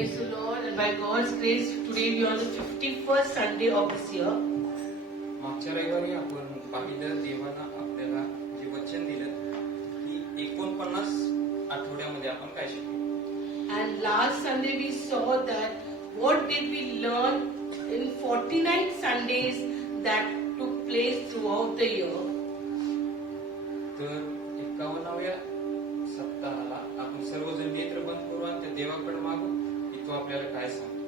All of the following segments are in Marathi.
Praise the Lord, and by God's grace, today we are on the 51st Sunday of this year. मागच्या रविवारी आपण पाहिलं देवानं आपल्याला जे वचन दिलं की 49 आठवड्यामध्ये आपण काय शिकलो. And last Sunday we saw that what did we learn in 49 Sundays that took place throughout the year. तर 51व्या सप्ताहाला आपण सर्वजण नेत्र बंद करू आणि त्या देवाकडे मागू की तो आपल्याला काय सांगतो.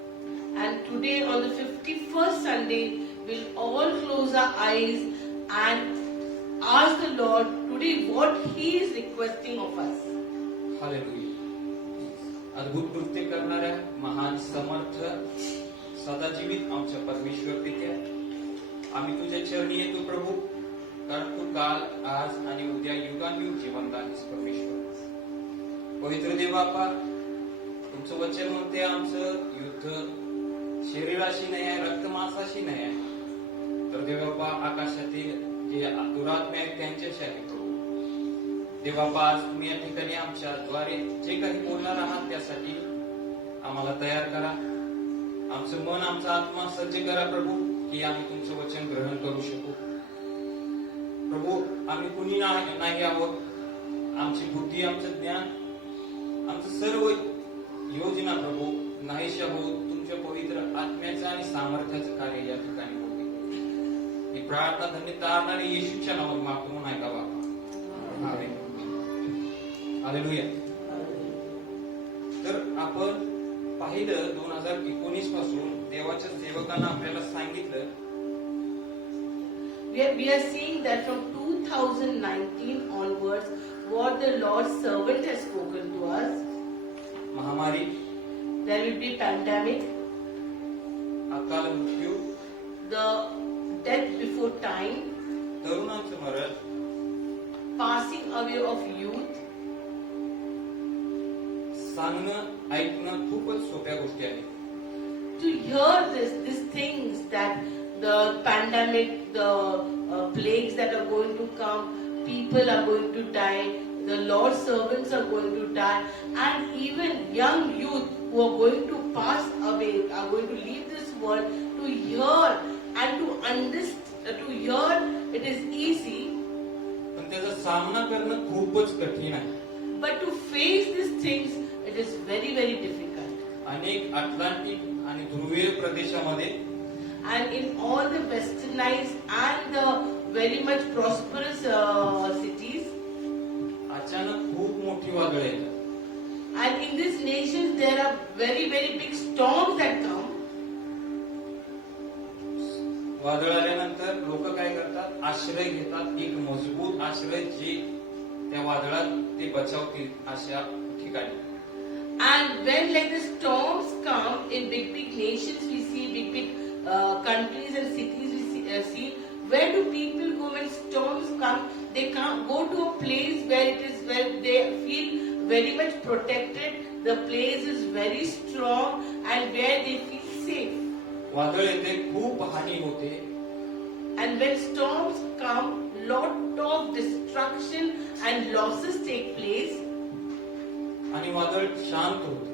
And today on the 51st Sunday, we'll all close our eyes and ask the Lord today what He is requesting of us. Hallelujah. अद्भुत कृत्य करणाऱ्या महान समर्थ सदा जीवित आमच्या परमेश्वर पित्या, आम्ही तुझ्या चरणी येतो प्रभू, कारण तू काल आज आणि उद्या युगानुयुग जिवंत आहेस परमेश्वर. पवित्र देवापा, तुमचं वचन म्हणते आमचं युद्ध शरीराशी नाही आहे, रक्तमांसाशी नाही आहे, तर देवापा आकाशातील जे दुरात्मे आहेत त्यांच्याशी आहे प्रभू. देवापा, आज तुम्ही या ठिकाणी आमच्या द्वारे जे काही बोलणार आहात त्यासाठी आम्हाला तयार करा. आमचं मन, आमचा आत्मा सज्ज करा प्रभू, की आम्ही तुमचं वचन ग्रहण करू शकू. प्रभू, आम्ही कुणी नाही आहोत. आमची बुद्धी, आमचं ज्ञान, आमचं सर्व योजना प्रभू नाहीशी आहोत. तुमच्या पवित्र आत्म्याचं आणि सामर्थ्याचं कार्य या ठिकाणी होते. ही प्रार्थना धन्य तारणारे येशूच्या नावात मागतो म्हणून ऐका बाबा. आमेन. हालेलुया. तर आपण पाहिलं 2019 पासून देवाच्या सेवकांना आपल्याला सांगितलं. We are seeing that from 2019 onwards, what the Lord's servant has spoken to us. महामारी, There will be pandemic, अकाल मृत्यू, the death before time, तरुणांचं मरण, passing away of youth. सांगणं ऐकणं खूपच सोप्या गोष्टी आहेत. To hear these things that the pandemic, the plagues that are going to come, people are going to die, the Lord's servants are going to die, and even young youth who are going to pass away, are going to leave this world. To hear and to understand, to hear it is easy, पण त्याचा सामना करणं खूपच कठीण आहे. but to face these things, it is very, very difficult. अनेक अटलांटिक आणि ध्रुवीय प्रदेशामध्ये And in all the westernized and the very much prosperous cities, अचानक खूप मोठी वादळ येतात. and in these nations there are very, very big storms that come. वादळ आल्यानंतर लोक काय करतात, आश्रय घेतात, एक मजबूत आश्रय जे त्या वादळात ते बचावतील अशा ठिकाणी. And when like the storms come in big, big nations, we see big, countries and cities, we see where do people go when storms come? They can't go to a place where they feel very much protected. The place is very strong and where they feel safe. वादळ येते, खूप हानी होते. And when storms come, lot of destruction and losses take place. आणि वादळ शांत होते.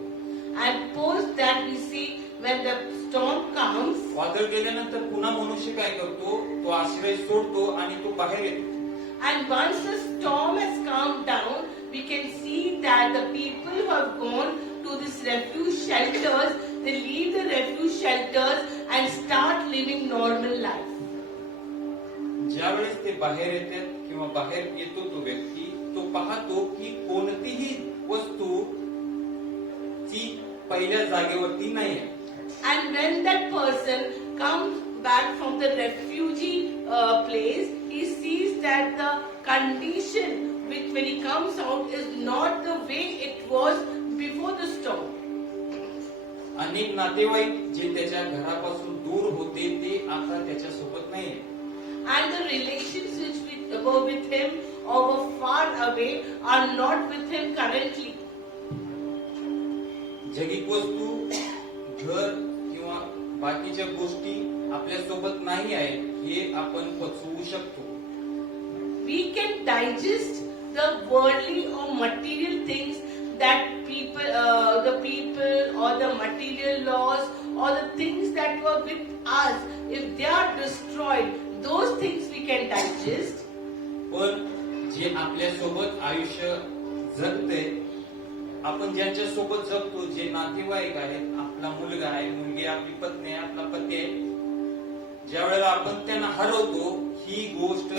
And post that we see when the storm comes. वादळ गेल्यानंतर पुन्हा मनुष्य काय करतो, तो आश्रय सोडतो आणि तो बाहेर येतो. And once the storm has calmed down, we can see that the people who have gone to these refuge shelters, they leave the refuge shelters and start living normal life. ज्यावेळेस ते बाहेर येतात किंवा बाहेर येतो तो व्यक्ती, तो पाहतो की कोणतीही वस्तू ती पहिल्या जागेवरती नाही आहे. And when that person comes back from the refugee place, he sees that the condition which when he comes out is not the way it was before the storm. अनेक नातेवाईक जे त्याच्या घरापासून दूर होते ते आता त्याच्या सोबत नाही. And the relations which were with him or were far away are not with him currently. जगिक वस्तू, घर किंवा बाकीच्या गोष्टी आपल्या सोबत नाही आहेत हे आपण पचवू शकतो. We can digest the worldly or material things that the people or the material laws or the things that were with us, if they are destroyed, those things we can digest. पण जे आपल्या सोबत आयुष्य जगते, आपण ज्यांच्या सोबत जगतो, जे नातेवाईक आहेत, आपला मुलगा आहे, मुलगी, आपली पत्नी आहे, आपला पती आहे, ज्या वेळेला आपण त्यांना हरवतो, ही गोष्ट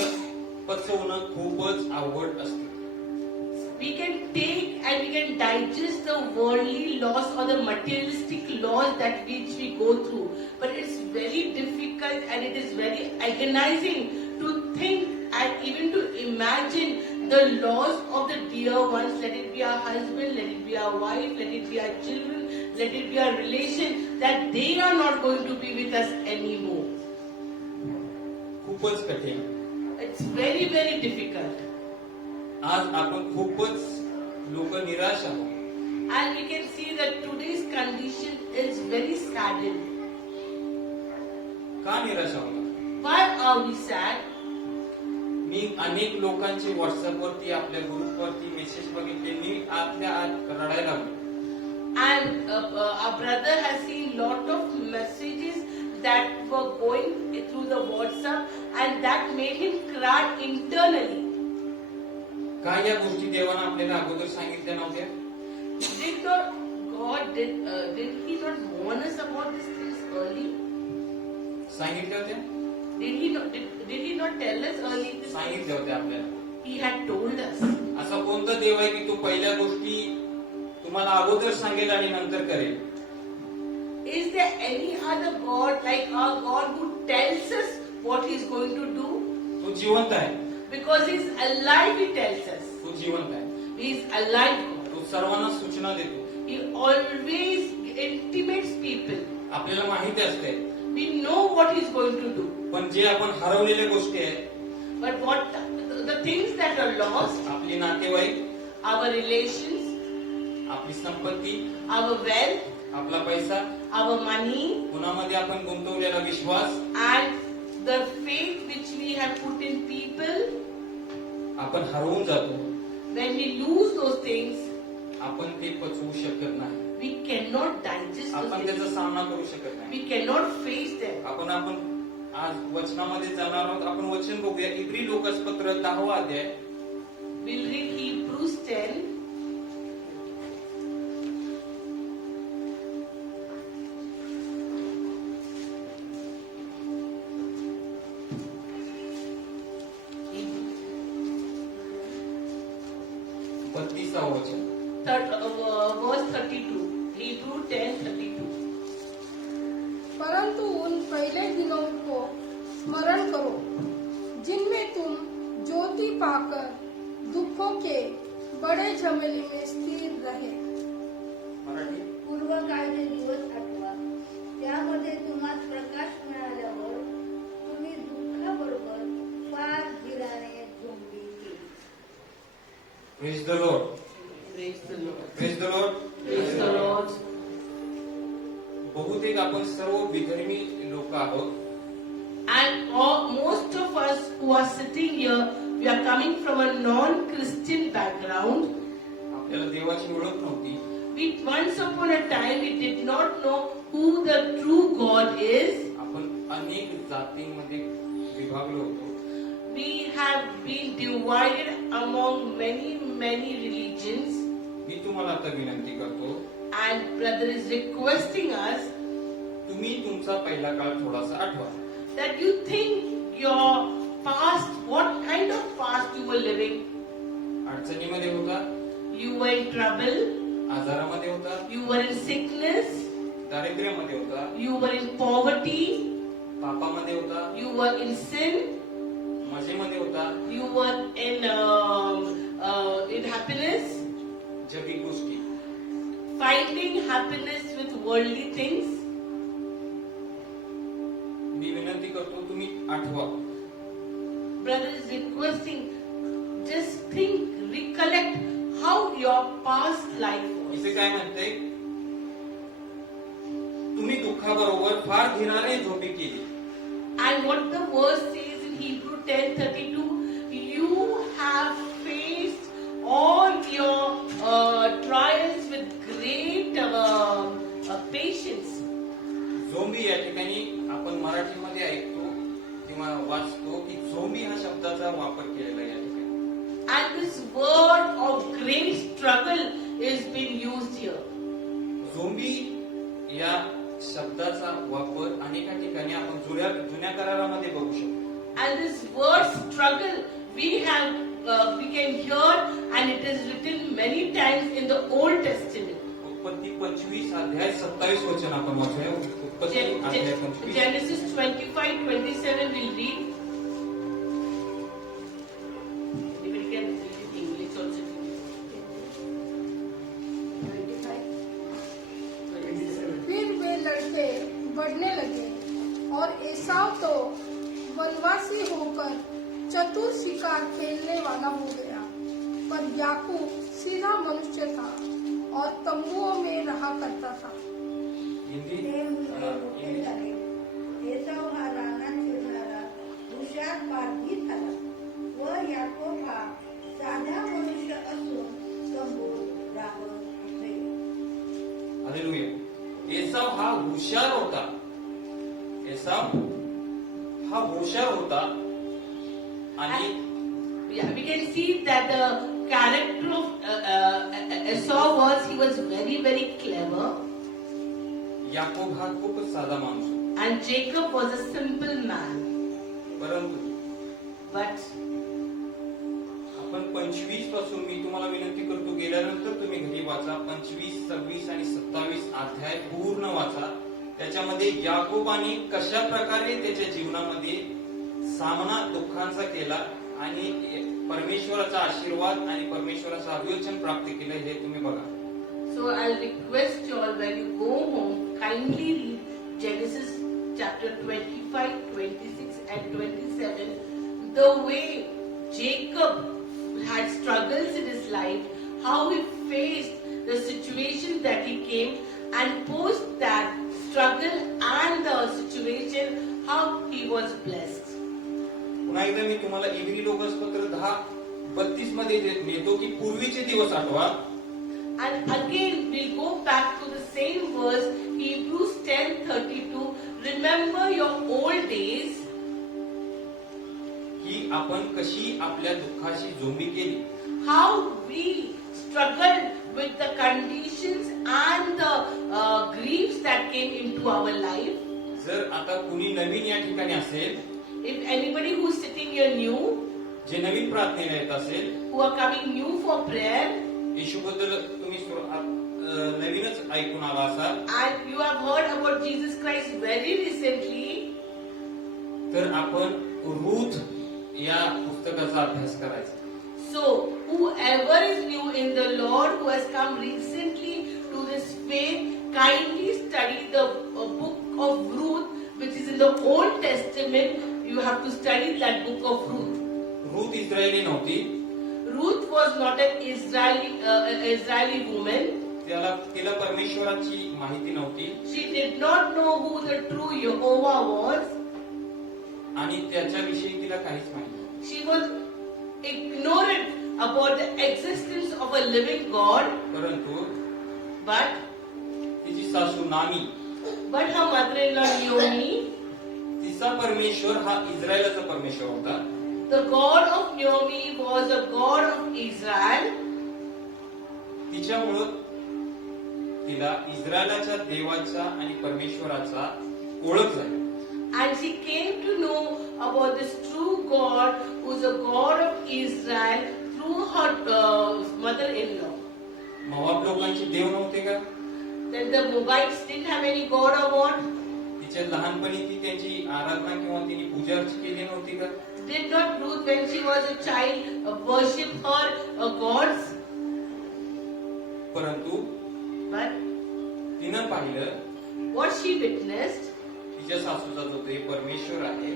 पचवणं खूपच अवघड असते. We can take and we can digest the worldly laws or the materialistic laws that which we go through, but it's very difficult and it is very agonizing to think and even to imagine the laws of the dear ones. Let it be our husband, let it be our wife, let it be our children, let it be our relation, that they are not going to be with us anymore. खूपच कठीण. It's very, very difficult. आज आपण खूपच लोक निराश आहोत. And we can see that today's condition is very saddened. का निराश आहोत? Why are we sad? मी अनेक लोकांचे व्हॉट्सअप वरती, आपल्या ग्रुप वरती मेसेज बघितले, मी आतल्या आत रडायला लागलो. And our brother has seen lot of messages that were going through the WhatsApp and that made him cry internally. काय या गोष्टी देवानं आपल्याला अगोदर सांगितल्या नव्हत्या? Did not God did He not warn us about these things early? सांगितल्या होत्या? Did He not tell us early? सांगितल्या होत्या आपल्याला. He had told us. असा कोणता देव आहे की तो पहिल्या गोष्टी तुम्हाला अगोदर सांगेल आणि नंतर करेल? Is there any other God like our God who tells us what He is going to do? तो जिवंत आहे. Because He is alive, He tells us. तो जिवंत आहे. He is alive. तो सर्वांना सूचना देतो. He always intimates people. आपल्याला माहिती असते. We know what He is going to do. पण जे आपण हरवलेल्या गोष्टी आहेत, But what the things that are lost, आपली नातेवाईक, our relations, आपली संपत्ती, our wealth, आपला पैसा, our money, कुणामध्ये आपण गुंतवलेला विश्वास, and the faith which we have put in people, आपण हरवून जातो. when we lose those things, आपण ते पचवू शकत नाही. we cannot digest those आपण त्याचा things. सामना करू शकत नाही. We cannot face them. आपण आज वचनामध्ये जाणार आहोत. आपण वचन बघूया. इब्री लोकासपत्र 10वा अध्याय. We'll read Hebrews 10. वचन. Verse 32. Hebrews 10:32. परंतु उन पहले दिनों को स्मरण करो जिनमें तुम ज्योति पाकर दुखों के बड़े झमेले में स्थिर रहे. मराठी. पूर्व काळचे दिवस आठवा. त्यामध्ये तुम्हाला प्रकाश मिळाल्यावर तुम्ही दुःखाबरोबर फार धीराने झोंबी केली. Praise the Lord. Praise the Lord. Praise the Lord. Praise the Lord. बहुतेक आपण सर्व विधर्मी लोक आहोत. And most of us who are sitting here, we are coming from a non-Christian background. आपल्याला देवाची ओळख नव्हती. Once upon a time, we did not know who the true God is. आपण अनेक जातींमध्ये विभागलो होतो. We have been divided among many religions. मी तुम्हाला आता विनंती करतो, And brother is requesting us तुम्ही तुमचा पहिला काळ थोडासा आठवा. that you think your past, what kind of past you were living. अडचणीमध्ये होता, You were in trouble, आजारामध्ये होता, you were in sickness, दारिद्र्यामध्ये होता, you were in poverty, पापामध्ये होता, you were in sin, मजेमध्ये होता, you were in happiness, जगी गोष्टी. finding happiness with worldly things. मी विनंती करतो, तुम्ही आठवा. Brother is requesting, just think, recollect how your past life was. इथे काय म्हणते, तुम्ही दुःखाबरोबर फार धीराने झोपी केली. And what the verse says in Hebrew 10:32, you have faced all your this word of great struggle is being used here. Zombie या शब्दाचा वापर अनेका ठिकाणी आपण जुन्या करारामध्ये बघू शकतो. And this word struggle we can hear, and it is written many times in the Old Testament. उत्पत्ती 25 अध्याय 27 वचन आपण वाचूया. उत्पत्ती अध्याय 25. Genesis 25:27 we'll read. If we can read it in English also. 25. फिर वे लड़के बढ़ने लगे और एसाव तो वनवासी होकर चतुर शिकार खेलने वाला हो गया, पर याकूब सीधा मनुष्य था और तंबुओं में रहा करता था. हिंदी ते मुले मोठे झाले. एसाव हा रानात फिरणारा हुशार पारधी झाला व याकोब हा साधा मनुष्य असून तंबूत राहत असे. हालेलुया. एसाव हा हुशार होता. एसाव हा हुशार होता आणि Yeah, we can see that the character of Esau he was very, very clever, Yakob हा खूपच साधा माणूस होता. and Jacob was a simple man. परंतु But आपण 25 पासून मी तुम्हाला विनंती करतो, गेल्यानंतर तुम्ही घरी वाचा. 25, 26 आणि 27 अध्याय पूर्ण वाचा. त्याच्यामध्ये याकोबाने कशा प्रकारे त्याच्या जीवनामध्ये सामना दुःखांचा केला आणि परमेश्वराचा आशीर्वाद आणि परमेश्वराचं अभिवचन प्राप्त केलं, हे तुम्ही बघा. so I'll request you all, when you go home, kindly read Genesis chapter 25, 26 and 27. The way Jacob had struggles in his life, how he faced the situation that he came, and post that struggle and the situation, how he was blessed. पुन्हा एकदा मी तुम्हाला इब्री लोकसपत्र 10:32 मध्ये नेतो की पूर्वीचे दिवस आठवा. And again we'll go back to the same verse, Hebrews 10:32. Remember your old days. की आपण कशी आपल्या दुःखाशी झोंबी केली, How we struggled with the conditions and the griefs that came into our life. जर आता कुणी नवीन या ठिकाणी असेल, If anybody who's sitting here new, जे नवीन प्रार्थनेला येत असेल, who are coming new for prayer, येशूबद्दल तुम्ही नवीनच ऐकून आला असाल, and you have heard about Jesus Christ very recently, तर आपण रूथ या पुस्तकाचा अभ्यास करायचा. so whoever is new in the Lord, who has come recently to this faith, kindly study the book of Ruth, which is in the Old Testament. You have to study that book of Ruth. Ruth Israeli नव्हती. Ruth was not an Israeli woman. तिला परमेश्वराची माहिती नव्हती She did not know who the true Jehovah was. आणि त्याच्याविषयी तिला काहीच माहिती नव्हतं. She was ignorant about the existence of a living God. परंतु But तिची सासू नामी, her mother-in-law Naomi, तिचा परमेश्वर हा इस्रायलाचा परमेश्वर होता. the God of Naomi was a God of Israel. तिच्यामुळं तिला इस्रायलाच्या देवाचा आणि परमेश्वराचा ओळख झाली. And she came to know about this true God, who's a God of Israel, through her mother-in-law. Moab लोकांचे देव नव्हते का? Then the Moabites didn't have any God or what? तिच्या लहानपणी ती त्यांची आराधना किंवा तिने पूजा अर्चा केली नव्हती का? Did not Ruth, when she was a child, worship her gods? परंतु But तिनं पाहिलं what she witnessed, तिच्या सासूचा जो ते परमेश्वर आहे,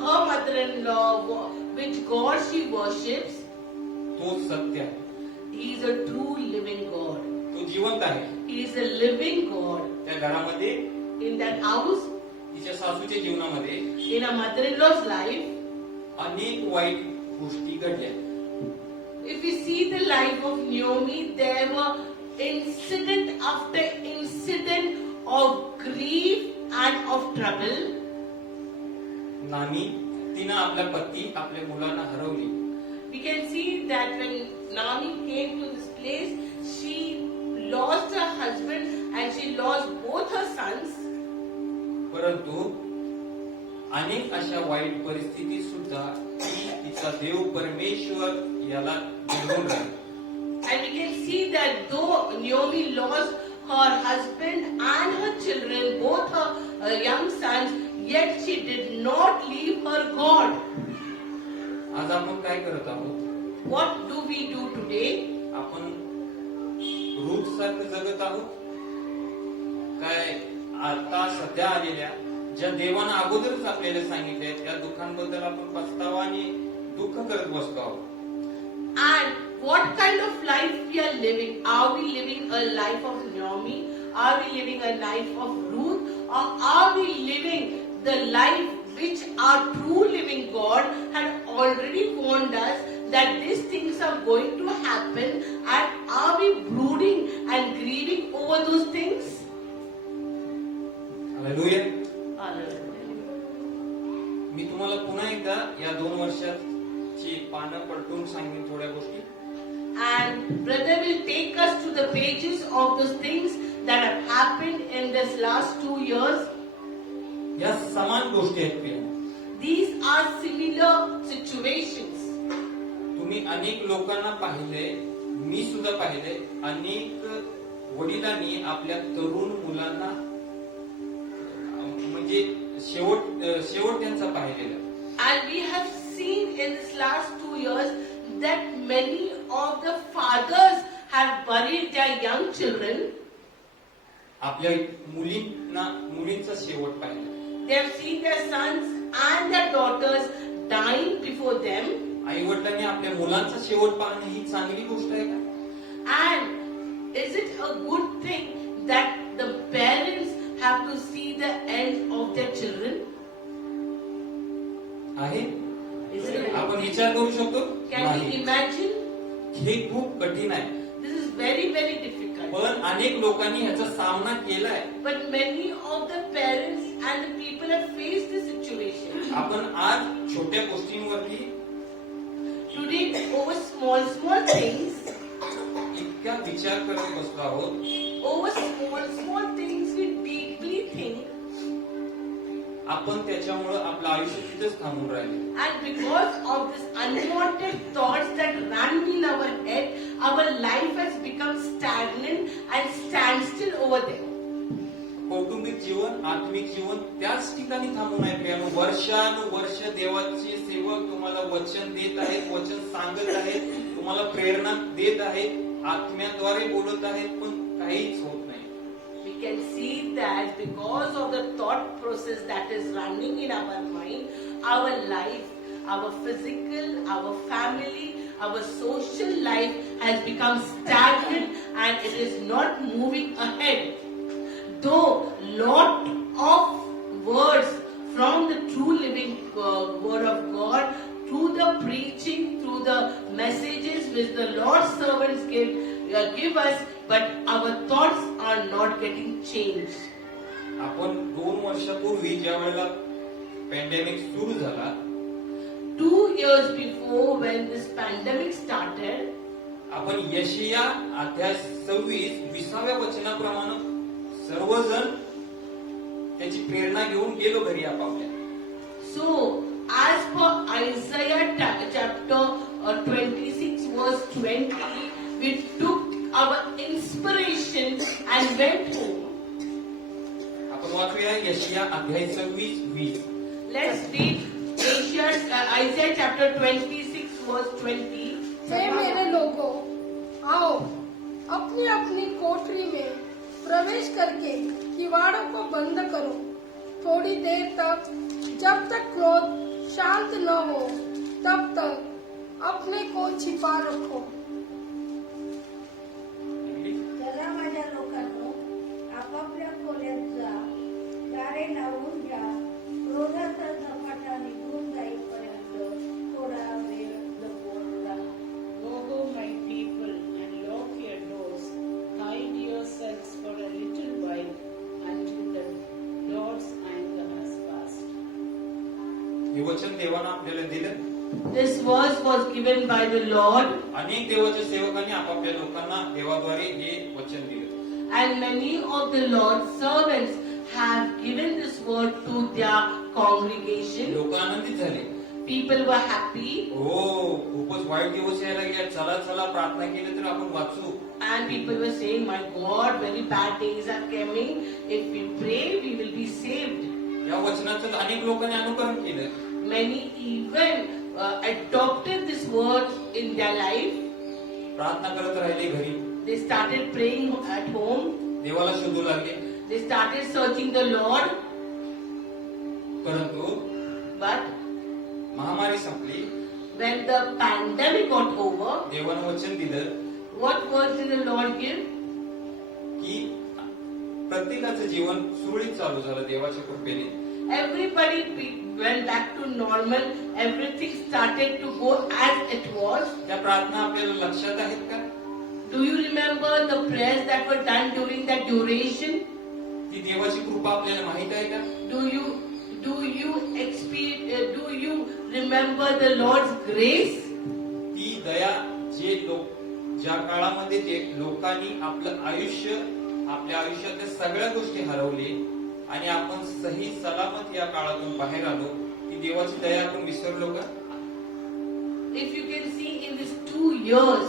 her mother-in-law, which God she worships, तो सत्य आहे, he is a true living God. तो जिवंत आहे. He is a living God. त्या घरामध्ये, In that house, तिच्या सासूच्या जीवनामध्ये in her mother-in-law's life, अनेक वाईट गोष्टी घडल्या. if we see the life of Naomi, there were incident after incident of grief and of trouble. नामी तिनं आपल्या पती, आपल्या मुलांना हरवली. We can see that when Naomi came to this place, she lost her husband and she lost both her sons. परंतु अनेक अशा वाईट परिस्थितीत सुद्धा ती तिचा देव परमेश्वर याला घेऊन राहिली. And we can see that though Naomi lost her husband and her children, both her young sons, yet she did not leave her God. आज आपण काय करत आहोत? What do we do today? आपण रूथ सारखं जगत आहोत काय? आता सध्या आलेल्या ज्या देवानं अगोदरच आपल्याला सांगितलंय त्या दुःखांबद्दल आपण पछतावा आणि दुःख करत बसतो आहोत. And what kind of life we are living? Are we living a life of Naomi? Are we living a life of Ruth? Or are we living the life which our true living God had already warned us that these things are going to happen? And are we brooding and grieving over those things? Hallelujah. Hallelujah. मी तुम्हाला पुन्हा एकदा या 2 वर्षाची पानं पलटून सांगेन थोड्या गोष्टी. And brother will take us to the pages of those things that have happened in this last 2 years. या समान गोष्टी आहेत प्रिय. These are similar situations. तुम्ही अनेक लोकांना पाहिले, मी सुद्धा पाहिले, अनेक वडिलांनी आपल्या तरुण मुलांना म्हणजे शेवट त्यांचा पाहिलेला. And we have seen in this last 2 years that many of the fathers have buried their young children. आपल्या मुलींचा शेवट पाहिला. They have seen their sons and their daughters dying before them. आई वडिलांनी आपल्या मुलांचा शेवट पाहणं ही चांगली गोष्ट आहे का? And is it a good thing that the parents have to see the end of their children? आहे? Is it? आपण विचार करू शकतो? Can we नाही. imagine? हे खूप कठीण आहे. This is very, very difficult. पण अनेक लोकांनी ह्याचा सामना केलाय. But many of the parents and the people have faced this situation. आपण आज छोट्या गोष्टींवरती Today, over small things, इतका विचार करत बसलो आहोत. over small things, we deeply think, आपण त्याच्यामुळं आपलं आयुष्य तिथेच थांबून राहिले. and because of this unwanted thoughts that run in our head, our life has become stagnant and standstill over there. कौटुंबिक जीवन, आत्मिक जीवन त्याच ठिकाणी थांबून आहे प्रियानो. वर्षानुवर्ष देवाचे सेवक तुम्हाला वचन देत आहेत, वचन सांगत आहेत, तुम्हाला प्रेरणा देत आहेत, आत्म्याद्वारे बोलत आहेत, पण काहीच होत नाही. We can see that because of the thought process that is running in our mind, our life, our physical, our family, our social life has become stagnant and it is not moving ahead. Though lot of words from the true living word of God, through the preaching, through the messages which the Lord's servants give us, but our thoughts are not getting changed. आपण 2 वर्षापूर्वी ज्या वेळेला पॅन्डेमिक सुरू झाला, 2 years before when this pandemic started, आपण यशाया अध्याय 26 20व्या वचनाप्रमाणे सर्वजण त्याची प्रेरणा घेऊन गेलो घरी आपापल्या. so as per Isaiah chapter 26 verse 20, we took our inspiration and went home. आपण वाचूया यशाया अध्याय 26:20. Let's read Isaiah chapter 26 verse 20. हे मेरे लोगों, आओ अपनी अपनी कोठरी में प्रवेश करके किवाड़ों को बंद करो थोड़ी देर तक, जब तक क्रोध शांत न हो तब तक अपने को छिपा रखो. चला माझ्या लोकांनो, आपापल्या खोल्यात जा, दारे लावून घ्या, क्रोधाचा झपाटा निघून जाईपर्यंत थोडा वेळ लपवून राहा. Go home, my people, and lock your doors. Hide yourselves for a little while until the Lord's anger has passed. हे वचन देवानं आपल्याला दिलं. This verse was given by the Lord, अनेक देवाच्या सेवकांनी आपापल्या लोकांना देवाद्वारे हे वचन दिलं. and many of the Lord's servants have given this word to their congregation. लोक आनंदित झाले. People were happy, हो, खूपच वाईट दिवस यायला लागले. चला चला प्रार्थना केली तर आपण वाचू. and people were saying, "My God, very bad days are coming. If we pray, we will be saved." या वचनाचं अनेक लोकांनी अनुकरण केलं. Many even adopted this word in their life. प्रार्थना करत राहिले घरी. They started praying at home. देवाला शोधू लागले. They started searching the Lord. परंतु But महामारी संपली. when the pandemic got over, देवानं वचन दिलं what words did the Lord give? की प्रत्येकाचं जीवन सुरळीत चालू झालं देवाच्या कृपेने. Everybody went back to normal. Everything started to go as it was. त्या प्रार्थना आपल्याला लक्षात आहेत का? Do you remember the prayers that were done during that duration? ती देवाची कृपा आपल्याला माहित आहे का? Do you remember the Lord's grace? ती दया ज्या काळामध्ये जे लोकांनी आपलं आयुष्य आपल्या आयुष्यातल्या सगळ्या गोष्टी हरवले आणि आपण सही सलामत या काळातून बाहेर आलो, ती देवाची दया आपण विसरलो का? If you can see in these 2 years,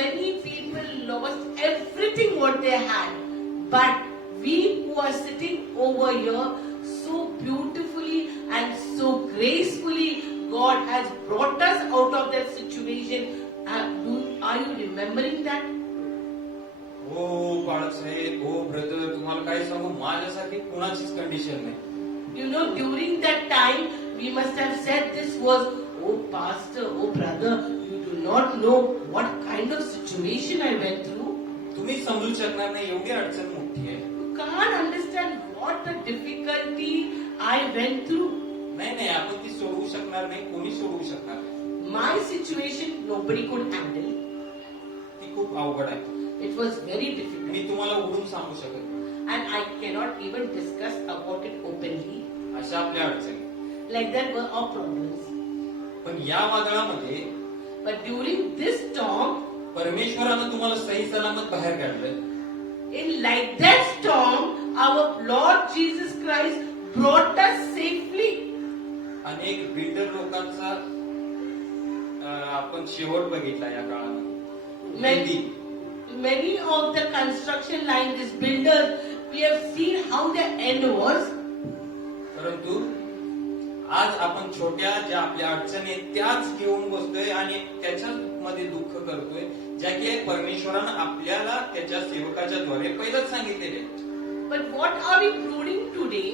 many people lost everything what they had. But we who are sitting over here, so beautifully and so gracefully, God has brought us out of that situation. Are you remembering that? हो बाळासाहेब, हो ब्रदर, तुम्हाला काय सांगू, माझ्यासाठी कुणाचीच कंडिशन नाही. You know, during that time, we must have said this was, "Oh pastor, oh brother, you do not know what kind of situation I went through." तुम्ही समजू शकणार नाही, एवढी अडचण मोठी आहे. You can't understand what the difficulty I went through. नाही, आपण ती सोडवू शकणार नाही, कोणी सोडवू शकणार नाही. My situation, nobody could handle. ती खूप अवघड आहे. It was very difficult. मी तुम्हाला उडून सांगू शकत नाही. And I cannot even discuss about it openly. अशा आपल्या अडचणी. Like that were our problems. पण या वादळामध्ये But during this storm, परमेश्वरानं तुम्हाला सही सलामत बाहेर काढलं. in like that storm, our Lord Jesus Christ brought us safely. अनेक बिल्डर लोकांचा आपण शेवट बघितला या काळामध्ये. Many of the construction line, these builders, we have seen how their end was. परंतु आज आपण छोट्या ज्या आपल्या अडचणी आहेत त्याच घेऊन बसतोय आणि त्याच्यामध्ये दुःख करतोय, ज्या की परमेश्वरानं आपल्याला त्याच्या सेवकाच्या द्वारे पहिलंच सांगितलेले. But what are we brooding today?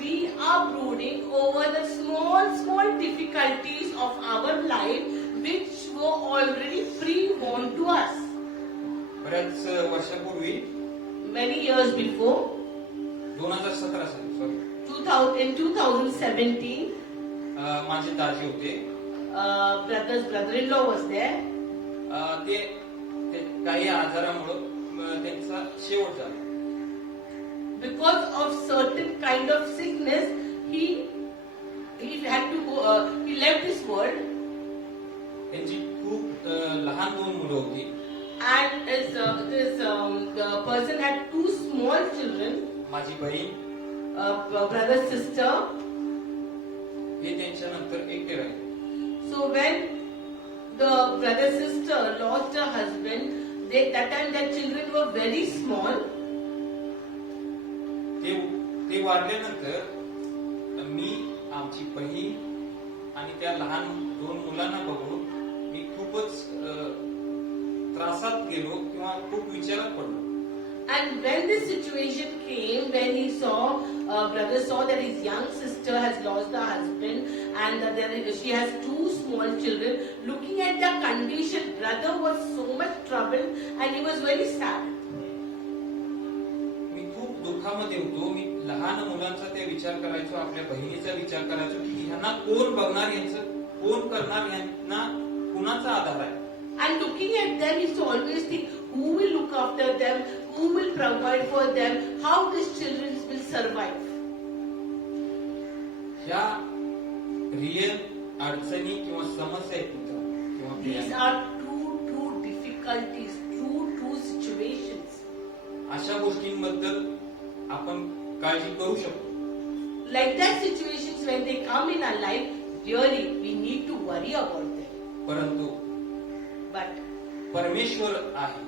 We are brooding over the small difficulties of our life which were already pre-warned to us. बऱ्याच वर्षापूर्वी Many years before, 2017 साली सॉरी in 2017, माझे दाजी होते. brother-in-law was there. ते काही आजारामुळं त्यांचा शेवट झाला. Because of certain kind of sickness, he had to go. He left this world, त्यांची खूप लहान 2 मुलं होती. and the person had 2 small children, माझी बहीण brother, sister. हे त्यांच्या नंतर एकटे राहिले. So when the brother sister lost her husband, that time their children were very small. ते वारल्यानंतर मी, आमची बहीण आणि त्या लहान 2 मुलांना बघून मी खूपच त्रासात गेलो किंवा खूप विचारात पडलो. And when this situation came, when he brother saw that his young sister has lost her husband and that she has 2 small children, looking at the condition, brother was so much troubled and he was very sad. मी खूप दुःखामध्ये होतो. मी लहान मुलांचा ते विचार करायचो, आपल्या बहिणीचा विचार करायचो की ह्यांना कोण बघणार, यांचं कोण करणार, यांना कुणाचा आधार आहे. And looking at them, he used to always think, who will look after them, who will provide for them, how these children will survive. ह्या रिअल अडचणी किंवा समस्या आहेत तुमच्या किंवा These प्रियांच्या, are true difficulties, true situations. अशा गोष्टींबद्दल आपण काळजी करू शकतो. Like that situations when they come in our life, really we need to worry about them. परंतु But परमेश्वर आहे.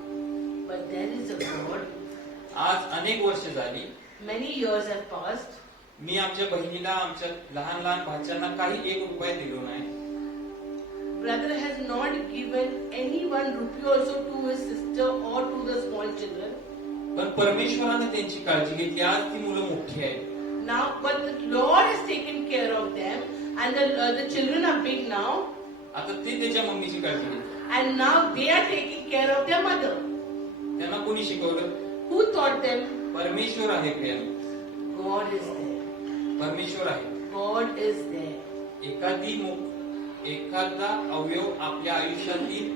there is a God. आज अनेक वर्ष झाली Many years have passed. मी आमच्या बहिणीला, आमच्या लहान लहान भाच्यांना काही 1 रुपया दिलो नाही. Brother has not given any 1 rupee also to his sister or to the small children. पण परमेश्वराने त्यांची काळजी घेतली. आज ती मुलं मोठी आहेत. Now, but the Lord has taken care of them, and the children are big now, आता ते त्याच्या मम्मीची काळजी घेतात. and now they are taking care of their mother. त्यांना कोणी शिकवलं? Who taught them? परमेश्वर आहे प्रियांनो. God is there. परमेश्वर आहे. God is there. एखादा अवयव आपल्या आयुष्यातील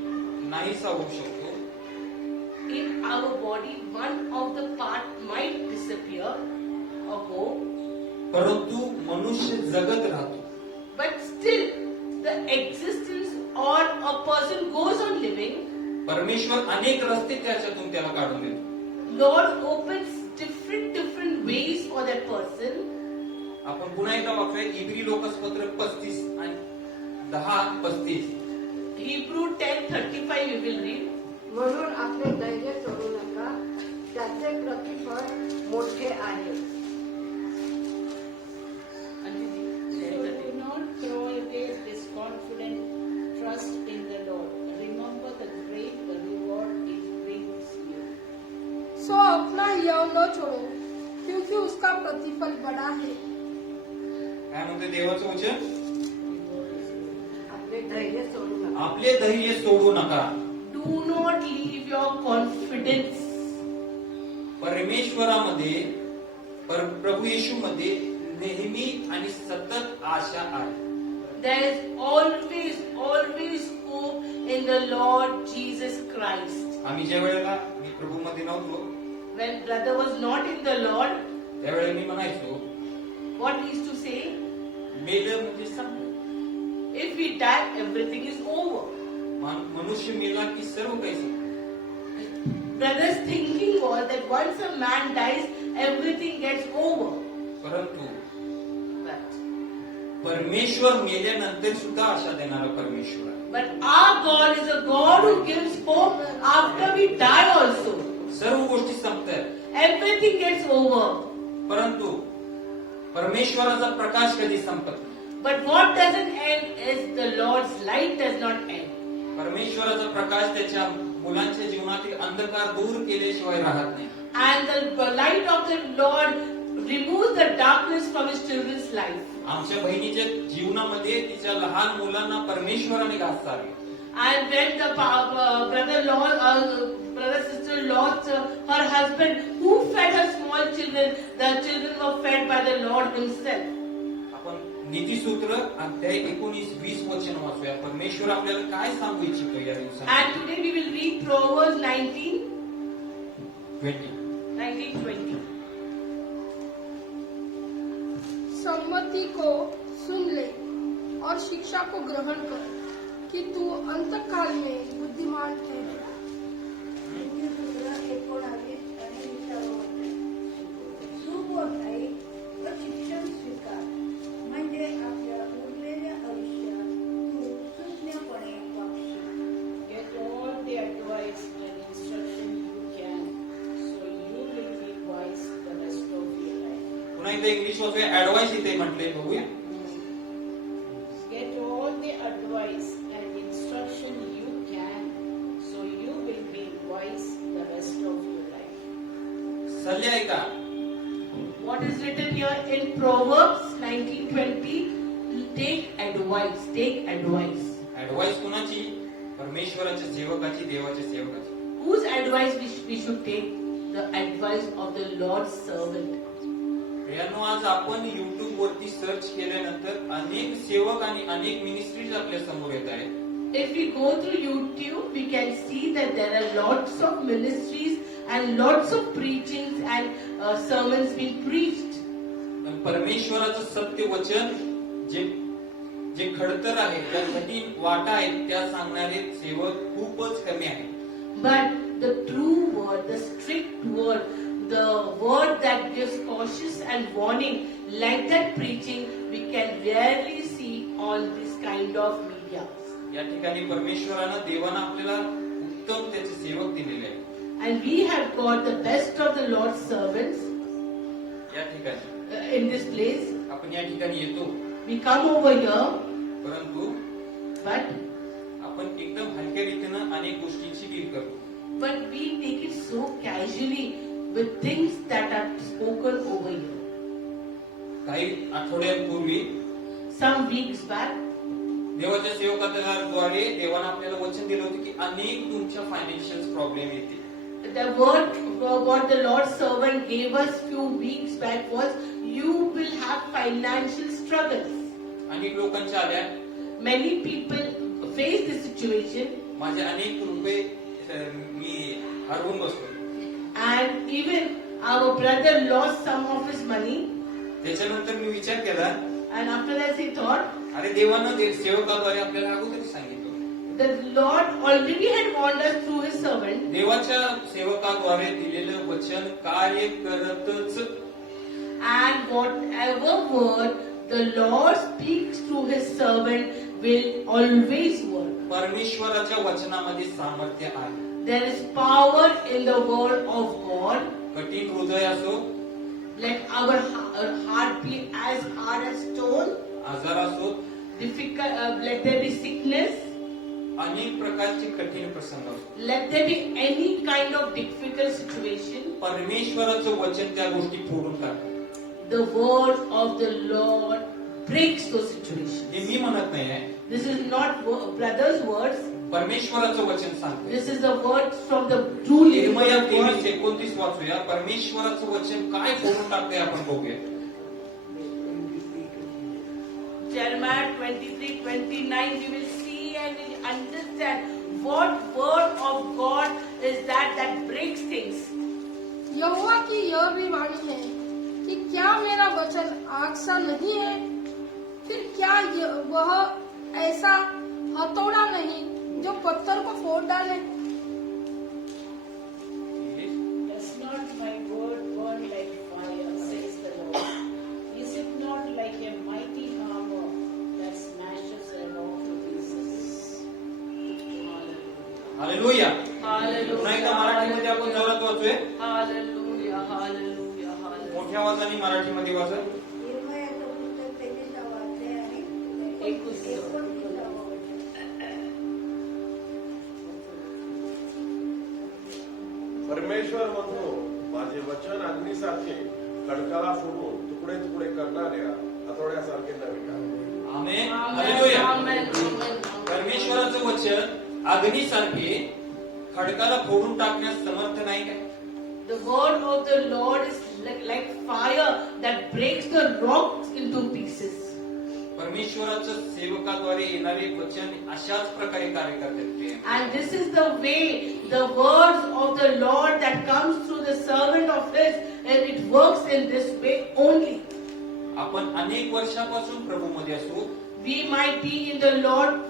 नाहीसा होऊ शकतो. In our body, one of the part might disappear or go, परंतु मनुष्य जगत राहतो. but still the existence or a person goes on living. परमेश्वर अनेक रस्ते त्याच्यातून त्याला काढून देतो. Lord opens different ways for that person. आपण पुन्हा एकदा वाचूया इब्री लोकासपत्र 35 आणि 10:35. Hebrew 10:35 we will read. म्हणून आपले धैर्य सोडू नका, त्याचे प्रतिफळ मोठे आहे. So do not throw away this confident trust in the Lord. Remember the great reward it brings you. So अपना यव न छोड़ो, क्योंकि उसका प्रतिफल बड़ा है. काय म्हणते देवाचं वचन? आपले धैर्य सोडू नका. आपले धैर्य सोडू नका. Do not leave your confidence. परमेश्वरामध्ये, प्रभू येशूमध्ये नेहमी आणि सतत आशा आहे. There is always hope in the Lord Jesus Christ. आम्ही ज्या वेळेला मी प्रभूमध्ये नव्हतो When brother was not in the Lord, त्यावेळेला मी म्हणायचो what he used to say? मेलं म्हणजे संपलं. If we die, everything is over. मनुष्य मेला की सर्व काही संपलं. Brother's thinking was that once a man dies, everything gets over. परंतु But परमेश्वर मेल्यानंतर सुद्धा आशा देणारा परमेश्वर आहे. But our God is a God who gives hope after we die also. सर्व गोष्टी संपतात. Everything gets over. परंतु परमेश्वराचा प्रकाश कधी संपत नाही. But what doesn't end is the Lord's light does not end. परमेश्वराचा प्रकाश त्याच्या मुलांच्या जीवनातील अंधकार दूर केल्याशिवाय राहत नाही. And the light of the Lord removes the darkness from his children's life. आमच्या बहिणीच्या जीवनामध्ये तिच्या लहान मुलांना परमेश्वराने घास चालली. And when the brother sister lost her husband, who fed her small children? The children were fed by the Lord himself. आपण नीतिसूत्र अध्याय 19-20 वचन वाचूया. परमेश्वर आपल्याला काय सांगू इच्छितो या दिवसात. And today we will read Proverbs 19:20. 20. सम्मति को सुन ले और शिक्षा को ग्रहण कर, कि तू अंतकाल में बुद्धिमान ठहरे. नीतिसूत्र 19 आणि 20 वचन. सुबोध ऐक व शिक्षण स्वीकार, म्हणजे आपल्या उरलेल्या आयुष्यात तू सुज्ञपणे वागशील. Get all the advice and instruction you can, so you will be wise the rest of your life. पुन्हा एकदा इंग्लिश वाचूया. ऍडवाइस इथे म्हटले, बघूया. Get all the advice and instruction you can, so you will be wise the rest of your life. सल्ले ऐका. What is written here in Proverbs 19:20? Take advice. Take advice. Advice कुणाची? परमेश्वराच्या सेवकाची, देवाच्या सेवकाची. Whose advice we should take? The advice of the Lord's servant. प्रियांनो, आज आपण युट्यूब वरती सर्च केल्यानंतर अनेक सेवक आणि अनेक मिनिस्ट्रीज आपल्या समोर येत आहेत. If we go through YouTube, we can see that there are lots of ministries and lots of preachings and sermons being preached. पण परमेश्वराचं सत्य वचन जे जे खडतर आहे, ज्या कठीण वाटा आहेत त्या सांगणारे सेवक खूपच कमी आहेत. But the true word, the strict word, the word that gives cautious and warning, like that preaching, we can rarely see on this kind of media. या ठिकाणी परमेश्वरानं देवानं आपल्याला उत्तम त्याचे सेवक दिलेले आहेत. And we have got the best of the Lord's servants या ठिकाणी in this place. आपण या ठिकाणी येतो, We come over here, परंतु but आपण एकदम हलक्या रीतीनं अनेक गोष्टींची डील करतो. we take it so casually with things that are spoken over here. काही आठवड्यांपूर्वी Some weeks back, देवाच्या सेवकाद्वारे देवानं आपल्याला वचन दिलं होतं की अनेक तुमच्या फायनान्शियल प्रॉब्लेम येतील. the word what the Lord's servant gave us few weeks back was, you will have financial struggles. अनेक लोकांच्या आल्या, Many people face this situation, माझे अनेक रुपये मी हरवून बसतो. and even our brother lost some of his money. त्याच्यानंतर मी विचार केला, And after that he thought, अरे देवानं सेवकाद्वारे आपल्याला अगोदर सांगितलं, the Lord already had warned us through his servant, देवाच्या सेवकाद्वारे दिलेलं वचन कार्य करतच. and whatever word the Lord speaks through his servant will always work. परमेश्वराच्या वचनामध्ये सामर्थ्य आहे. There is power in the word of God. कठीण हृदय असो, Let our heart be as hard as stone. आजार असो, Difficult. Let there be sickness. अनेक प्रकारचे कठीण प्रसंग असो, Let there be any kind of difficult situation. परमेश्वराचं वचन त्या गोष्टी फोडून टाकतं. The word of the Lord breaks those situations. हे मी म्हणत नाही आहे, This is not brother's words. परमेश्वराचं वचन सांगते. This is the word from the true living इर्मया God. 23:29 वाचूया. परमेश्वराचं वचन काय फोडून टाकतंय आपण बघूया. Jeremiah 23:29. We will see and we'll understand what word of God is that breaks things. यहोवा की यह भी वाणी है कि क्या मेरा वचन आग सा नहीं है, फिर क्या वह ऐसा हथौड़ा नहीं जो पत्थर को फोड़ डाले. Does not my word burn like fire, says the Lord? Is it not like a mighty hammer that smashes a rock to pieces? Hallelujah. Hallelujah. पुन्हा एकदा मराठीमध्ये आपण जोरात वाचूया. Hallelujah. Hallelujah. Hallelujah. मोठ्या आवाजाने मराठीमध्ये वाचा. इर्मयाचं पुस्तक 23 अध्याय आणि 29. 29 वचन. परमेश्वर म्हणतो, माझे वचन अग्नीसारखे खडकाला फोडून तुकडे तुकडे करणाऱ्या हातोड्यासारखे नवीन आहे. आमेन. Amen. हालेलुया. Amen. Amen. परमेश्वराचं वचन अग्नीसारखे खडकाला फोडून टाकण्यास समर्थ नाही काय? The word of the Lord is like fire that breaks the rocks into pieces. परमेश्वराचं सेवकाद्वारे येणारे वचन अशाच प्रकारे कार्य करतात. And this is the way the words of the Lord that comes through the servant of His, and it works in this way only. आपण अनेक वर्षापासून प्रभूमध्ये असू, We might be in the Lord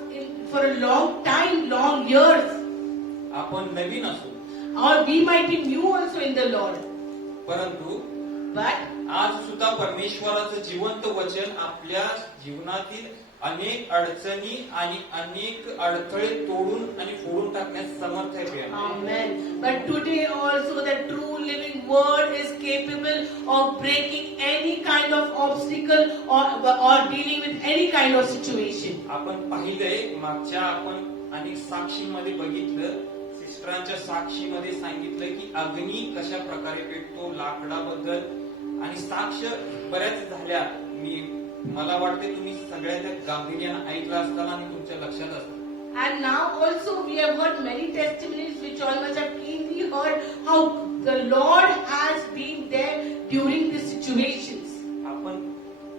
for a long time, long years, आपण नवीन असू, or we might be new also in the Lord. परंतु But आज सुद्धा परमेश्वराचं जिवंत वचन आपल्या जीवनातील अनेक अडचणी आणि अनेक अडथळे तोडून आणि फोडून टाकण्यास समर्थ आहे प्रिय. Amen. But today also the true living word is capable of breaking any kind of obstacle or dealing with any kind of situation. आपण पाहिलंय, मागच्या आपण अनेक साक्षीमध्ये बघितलं, सिस्टरांच्या साक्षीमध्ये सांगितलं की अग्नी कशा प्रकारे पेटतो, लाकडाबद्दल, आणि साक्ष बऱ्याच झाल्या. मला वाटते तुम्ही सगळ्या त्या गांभीर्यानं ऐकलं असताना आणि तुमच्या लक्षात असतं. And now also we have heard many testimonies which all must have keenly heard how the Lord has been there during these situations. आपण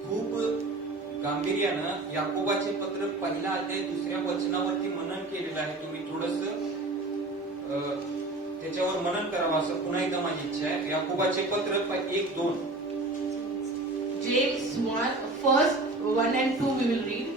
खूप गांभीर्यानं याकोबाचे पत्र पहिला अध्याय 2ऱ्या वचनावरती मनन केलेलं आहे. तुम्ही थोडस त्याच्यावर मनन करावं असं पुन्हा एकदा माझी इच्छा आहे. याकोबाचे पत्र 1:2. James 1, first 1 and 2 we will read.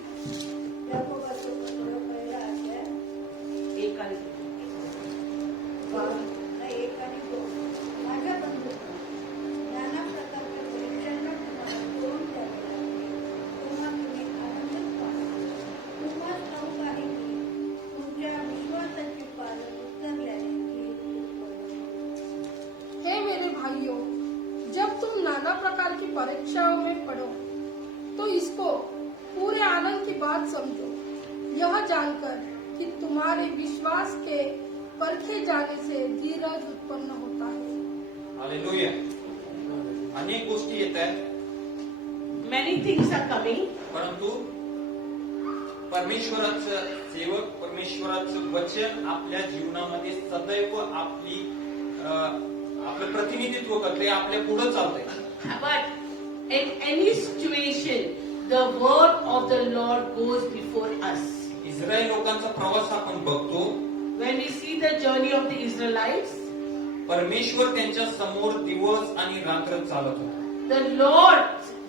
परीक्षाओं में पड़ो, तो इसको पूरे आनंद की बात समझो, यह जानकर कि तुम्हारे विश्वास के परखे जाने से धीरज उत्पन्न होता है. हालेलुया. अनेक गोष्टी येत आहेत, Many things are coming, परंतु परमेश्वराचं सेवक, परमेश्वराचं वचन आपल्या जीवनामध्ये सदैव आपलं प्रतिनिधित्व करते, आपल्या पुढे चालतंय. but in any situation, the word of the Lord goes before us. Israel लोकांचा प्रवास आपण बघतो. When we see the journey of the Israelites, परमेश्वर त्यांच्या समोर दिवस आणि रात्र चालत होता.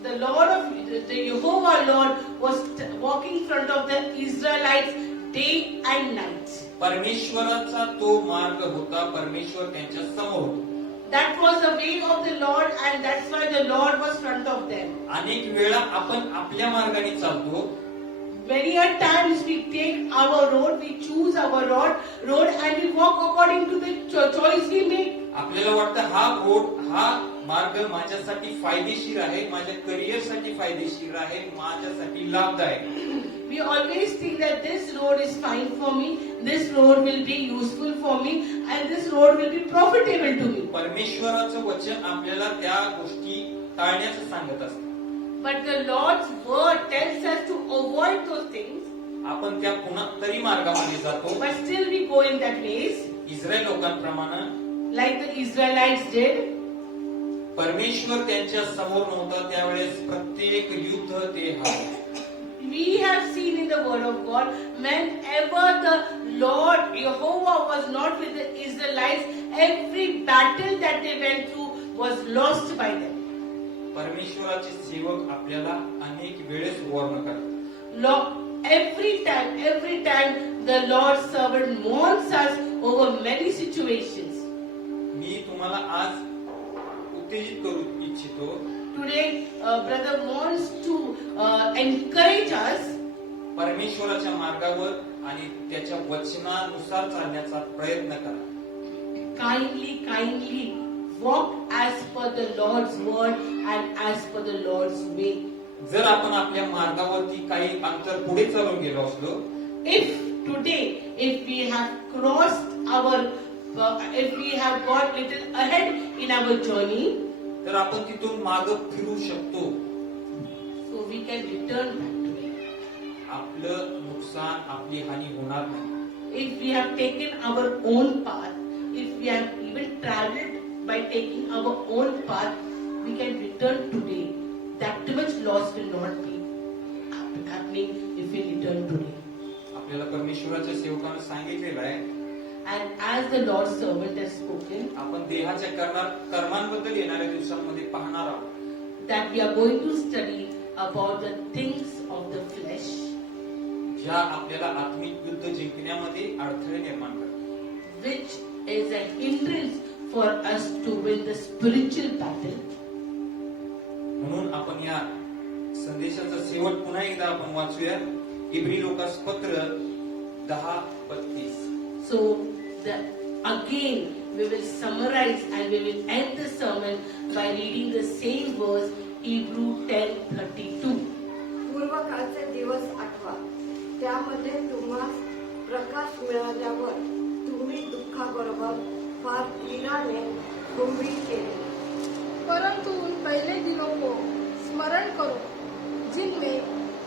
the Lord of the Jehovah Lord was walking in front of the Israelites day and night. परमेश्वराचा तो मार्ग होता, परमेश्वर त्यांच्या समोर होता. That was the way of the Lord, and that's why the Lord was front of them. अनेक वेळा आपण आपल्या मार्गाने चालतो, Many a times we take our road, we choose our road, and we walk according to the choice we make. आपल्याला वाटतं हा मार्ग माझ्यासाठी फायदेशीर आहे, माझ्या करिअरसाठी फायदेशीर आहे, माझ्यासाठी लाभदायक. We always think that this road is fine for me, this road will be useful for me, and this road will be profitable to me. परमेश्वराचं वचन आपल्याला त्या गोष्टी टाळण्याचं सांगत असतं. But the Lord's word tells us to avoid those things, आपण त्या पुन्हा तरी मार्गामध्ये जातो. but still we go in that ways, Israel लोकांप्रमाणे like the Israelites did. परमेश्वर त्यांच्या समोर नव्हता, त्यावेळेस प्रत्येक युद्ध ते हारले. We have seen in the word of God, whenever the Lord Jehovah was not with the Israelites, every battle that they went through was lost by them. परमेश्वराचे सेवक आपल्याला अनेक वेळेस वर्ण करतात. Every time the Lord's servant warns us over many situations. मी तुम्हाला आज उत्तेजित करू इच्छितो. Today, brother wants to encourage us. परमेश्वराच्या मार्गावर आणि त्याच्या वचनानुसार चालण्याचा प्रयत्न करा. Kindly walk as per the Lord's word and as per the Lord's way. जर आपण आपल्या मार्गावरती काही अंतर पुढे चालून गेलो असलो, if we have crossed if we have got little ahead in our journey, तर आपण तिथून माग फिरू शकतो. so we can return back to it. आपलं नुकसान, आपली हानी होणार नाही. If we have taken our own path, if we have even traveled by taking our own path, we can return today. That much loss will not be happening if we return today. आपल्याला परमेश्वराच्या सेवकानं सांगितलेलं आहे, And as the Lord's servant has spoken, आपण देहाच्या कर्मांबद्दल येणाऱ्या दिवसांमध्ये पाहणार आहोत. that we are going to study about the things of the flesh, ज्या आपल्याला आत्मिक युद्ध जिंकण्यामध्ये अडथळे निर्माण करतात. which is a hindrance for us to win the spiritual battle. म्हणून आपण या संदेशाचा शेवट पुन्हा एकदा आपण वाचूया. इब्री लोकास पत्र 10:32. So again we will summarize and we will end the sermon by reading the same verse, Hebrew 10:32. पूर्वकाळचे दिवस आठवा, त्यामध्ये तुम्हाला प्रकाश मिळाल्यावर तुम्ही दुःखाबरोबर फार धीराने कुंभी केली. परंतु उन पहले दिनों को स्मरण करो जिनमें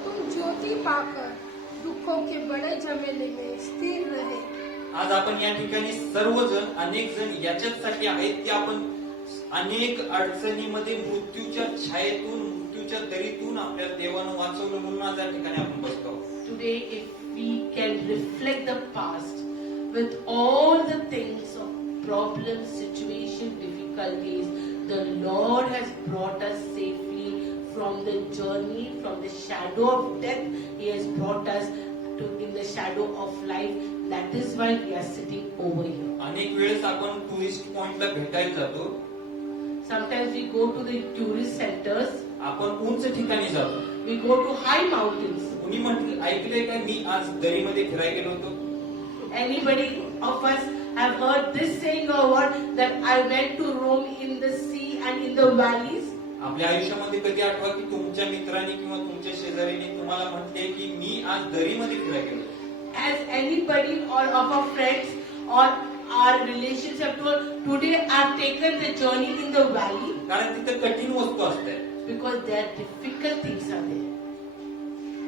तुम ज्योति पाकर दुखों के बड़े झमेले में स्थिर रहे. आज आपण या ठिकाणी सर्वजण, अनेक जण याच्यासाठी आहेत की आपण अनेक अडचणीमध्ये मृत्यूच्या छायेतून, मृत्यूच्या दरीतून आपल्या देवानं वाचवलं म्हणून आज या ठिकाणी आपण बसतो. Today, if we can reflect the past with all the things of problems, situation, difficulties, the Lord has brought us safely from the journey, from the shadow of death. He has brought us to in the shadow of life. That is why we are sitting over here. अनेक वेळेस आपण टुरिस्ट पॉइंटला भेटायला जातो, Sometimes we go to the tourist centers. आपण उंच ठिकाणी जातो. We go to high mountains. कुणी म्हटलं, ऐकलंय का मी आज दरीमध्ये फिरायला गेलो होतो? Anybody of us have heard this saying or what, that I went to roam in the sea and in the valleys? आपल्या आयुष्यामध्ये कधी आठवा की तुमच्या मित्रांनी किंवा तुमच्या शेजारीने तुम्हाला म्हटले की मी आज दरीमध्ये फिरायला गेलो. As anybody or of our friends or our relations have told, today I've taken the journey in the valley कारण तिथे कठीण वस्तू असतात, because there are difficult things are there.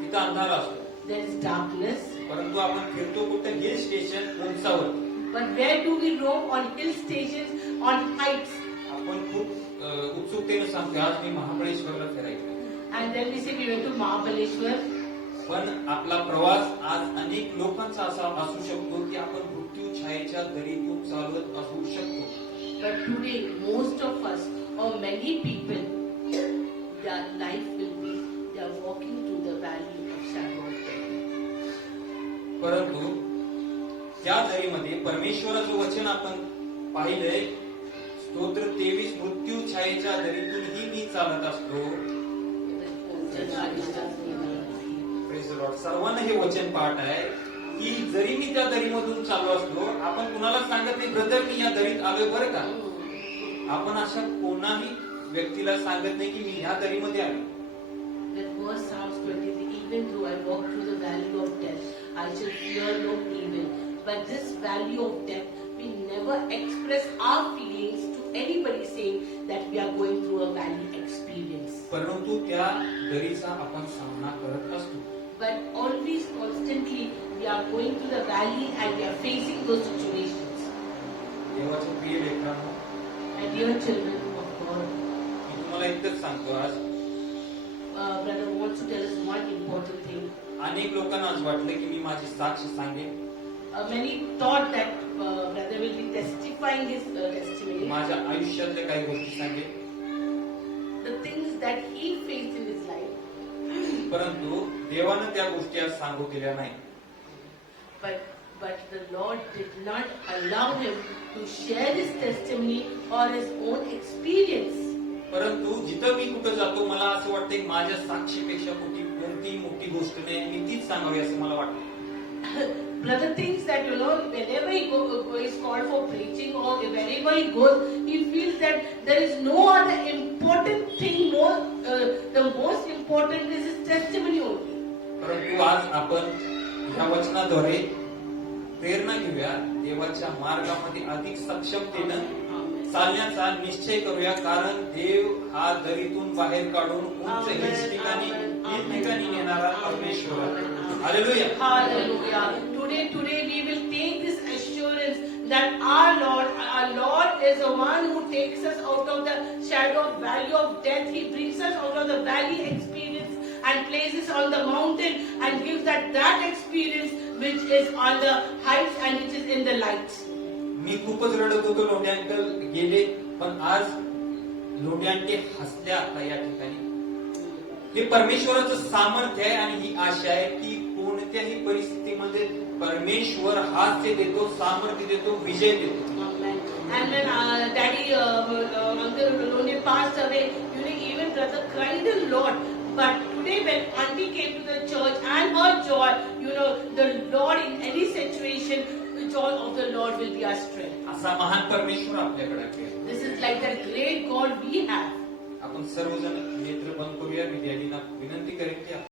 तिथं अंधार असतो. There is darkness. परंतु आपण फिरतो कुठं हिल स्टेशन उंचावर. But where do we roam? On hill stations, on heights. आपण खूप उत्सुकतेने सांगतो आज मी महाबळेश्वरला फिरायला. And then we say we went to Mahabaleshwar. पण आपला प्रवास आज अनेक लोकांचा असा असू शकतो की आपण मृत्यू छायेच्या दरीतून चालवत असू शकतो. But today, most of us or many people, their life will be they are walking through the valley of shadow of death. परंतु त्या दरीमध्ये परमेश्वराचं वचन आपण पाहिलंय, स्तोत्र 23, मृत्यू छायेच्या दरीतूनही मी चालत असतो. Praise the Lord. सर्वांना हे वचन पाठ आहे की जरी मी त्या दरीमधून चाललो असलो, आपण कुणाला सांगत नाही ब्रदर मी या दरीत आलोय बरं का. आपण अशा कोणाही व्यक्तीला सांगत नाही की मी ह्या दरीमध्ये आलो. That verse Psalms 23, even though I walk through the valley of death, I shall fear no evil. But this valley of death, we never express our feelings to anybody saying that we are going through a valley experience. परंतु त्या दरीचा आपण सामना करत असतो. But always, constantly, we are going through the valley and we are facing those situations. देवाच्या प्रिय लेकरांनो, My dear children of God, मी तुम्हाला एकच सांगतो आज brother wants to tell us one important thing. अनेक लोकांना आज वाटलं की मी माझी साक्ष सांगेन, Many thought that brother will be testifying his testimony, माझ्या आयुष्यातल्या काही गोष्टी सांगेन. the things that he faced in his life. परंतु देवानं त्या गोष्टी आज सांगू दिल्या नाही. But the Lord did not allow him to share his testimony or his own experience. परंतु जिथं मी कुठं जातो मला असं वाटतं की माझ्या साक्षीपेक्षा कोणती मोठी गोष्ट नाही, मी तीच सांगावी असं मला वाटतं. Brother thinks that whenever he is called for preaching or wherever he goes, he feels that there is no other important thing more. The most important is his testimony only. परंतु आज आपण ह्या वचनाद्वारे प्रेरणा घेऊया, देवाच्या मार्गामध्ये अधिक सक्षमतेनं चालण्याचा निश्चय करूया, कारण देव हा दरीतून बाहेर काढून उंच हिल ठिकाणी नेणारा परमेश्वर आहे. Hallelujah. Hallelujah. Today we will take this assurance that our Lord is the one who takes us out of the shadow of valley of death. He brings us out of the valley experience and places on the mountain and gives that experience which is on the heights and which is in the light. मी खूपच रडत होतो, लोंढे अंकल गेले, पण आज लोंढे अंके हसल्या आता या ठिकाणी. हे परमेश्वराचं सामर्थ्य आहे आणि ही आशा आहे की कोणत्याही परिस्थितीमध्ये परमेश्वर हास्य देतो, सामर्थ्य देतो, विजय देतो. Amen. And when Daddy Uncle Lone passed away, even brother cried a lot. But today when Auntie came to the church and her joy, the Lord in any situation, the joy of the Lord will be our strength. असा महान परमेश्वर आपल्याकडे आहे. This is like that great God we have. आपण सर्वजण नेत्र बंद करूया. मी डॅडींना विनंती करेन की